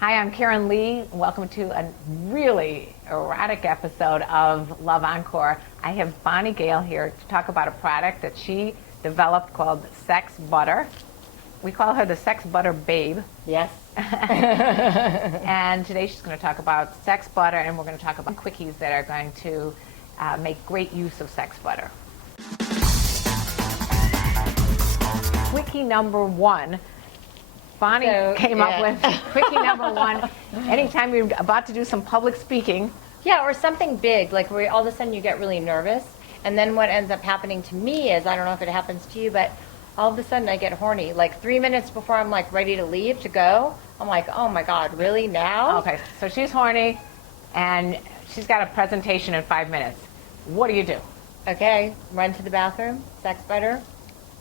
Hi, I'm KarenLee. Welcome to a really erotic episode of LoveEncore. I have Bonnie Gayle here to talk about a product that she developed called Sex Butter. We call her the Sex Butter Babe. Yes. And today she's going to talk about Sex Butter, and we're going to talk about quickies that are going to make great use of Sex Butter. Quickie number one. Bonnie came up with quickie number one. Anytime you're about to do some public speaking. Yeah, or something big, like where all of a sudden you get really nervous. And then what ends up happening to me is, I don't know if it happens to you, but all of a sudden I get horny. Like 3 minutes before I'm like ready to leave to go, I'm like, oh my God, really now? Okay, so she's horny and she's got a presentation in 5 minutes. What do you do? Okay, run to the bathroom, Sex Butter.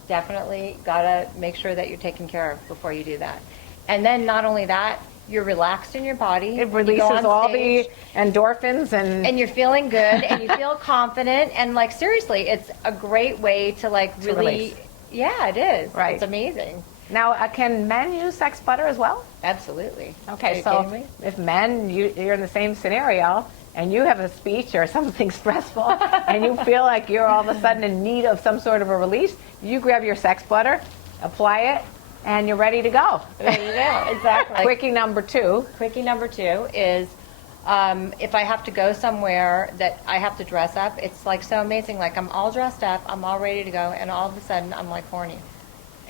Definitely gotta make sure that you're taken care of before you do that. And then not only that, you're relaxed in your body. It releases all the endorphins and you're feeling good and you feel confident, and like seriously, it's a great way to like really release. Yeah, it is. Right. It's amazing. Now, can men use Sex Butter as well? Absolutely. Okay, so if men, you're in the same scenario, and you have a speech or something stressful, and you feel like you're all of a sudden in need of some sort of a release, you grab your Sex Butter, apply it, and you're ready to go. There you go, exactly. Quickie number two. Quickie number two is if I have to go somewhere that I have to dress up, it's like so amazing. Like I'm all dressed up, I'm all ready to go, and all of a sudden I'm like horny.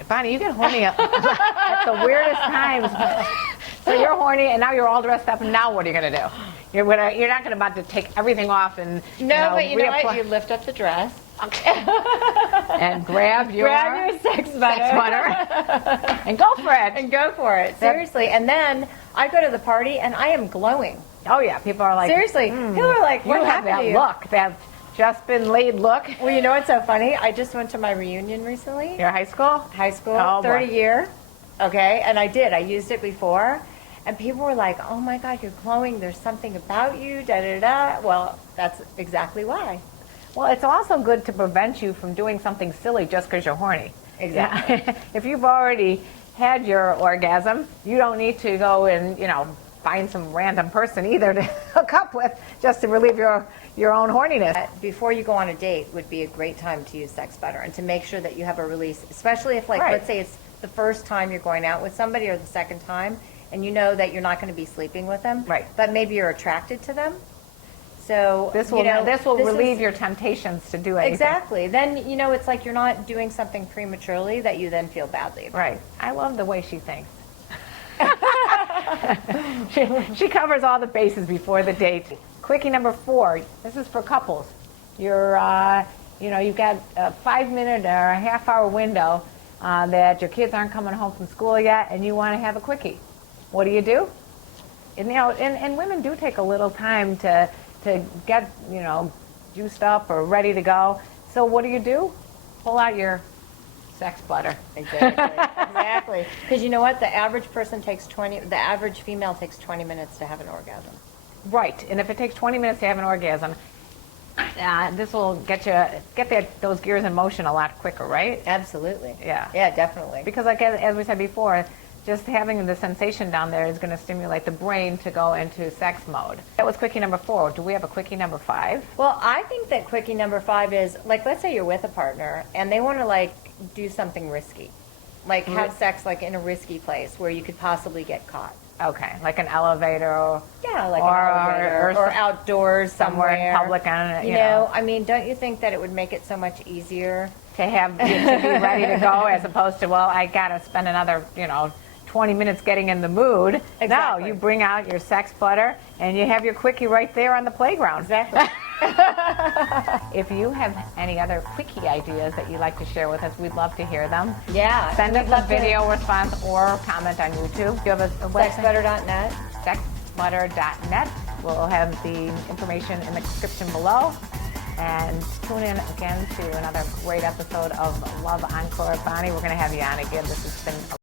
Bonnie, you get horny at the weirdest times. So you're horny, and now you're all dressed up, and now what are you going to do? You're not going to about to take everything off and but you know what? You lift up the dress. Okay. And grab your Sex Butter. And go for it. And go for it. Seriously. And then I go to the party and I am glowing. Oh yeah, people are like, seriously. People are like, what happened to you? You have that look, that just been laid look. Well, you know what's so funny? I just went to my reunion recently. Your high school? High school, oh, 30 year. Okay, and I used it before. And people were like, oh my God, you're glowing. There's something about you, da da da. Well, that's exactly why. Well, it's also good to prevent you from doing something silly just because you're horny. Exactly. If you've already had your orgasm, you don't need to go and, find some random person either to hook up with just to relieve your own horniness. Before you go on a date would be a great time to use Sex Butter and to make sure that you have a release, especially if let's say it's the first time you're going out with somebody or the second time, and you know that you're not going to be sleeping with them, but maybe you're attracted to them. So this will relieve your temptations to do anything. Exactly. Then it's like you're not doing something prematurely that you then feel badly about. Right. I love the way she thinks. she covers all the bases before the date. Quickie number four. This is for couples. You've got a 5 minute or a half-hour window that your kids aren't coming home from school yet, and you want to have a quickie. What do? And women do take a little time to get juiced up or ready to go. So what do? Pull out your Sex Butter. Exactly. Because you know what? The average female takes 20 minutes to have an orgasm. Right. And if it takes 20 minutes to have an orgasm, this will get those gears in motion a lot quicker, right? Absolutely. Yeah. Yeah, definitely. Because as we said before, just having the sensation down there is going to stimulate the brain to go into sex mode. That was quickie number four. Do we have a quickie number five? Well, I think that quickie number five is, like, let's say you're with a partner and they want to, do something risky. Like, have sex, in a risky place where you could possibly get caught. Okay, like an elevator or... Yeah, like an elevator or outdoors somewhere. In public. Don't you think that it would make it so much easier? To be ready to go as opposed to, I got to spend another, 20 minutes getting in the mood. Exactly. No, you bring out your Sex Butter and you have your quickie right there on the playground. Exactly. If you have any other quickie ideas that you'd like to share with us, we'd love to hear them. Yeah. Send us a video response or comment on YouTube. Do you have a website? Sexbutter.net. Sexbutter.net. We'll have the information in the description below. And tune in again to another great episode of LoveEncore. Bonnie, we're going to have you on again. This has been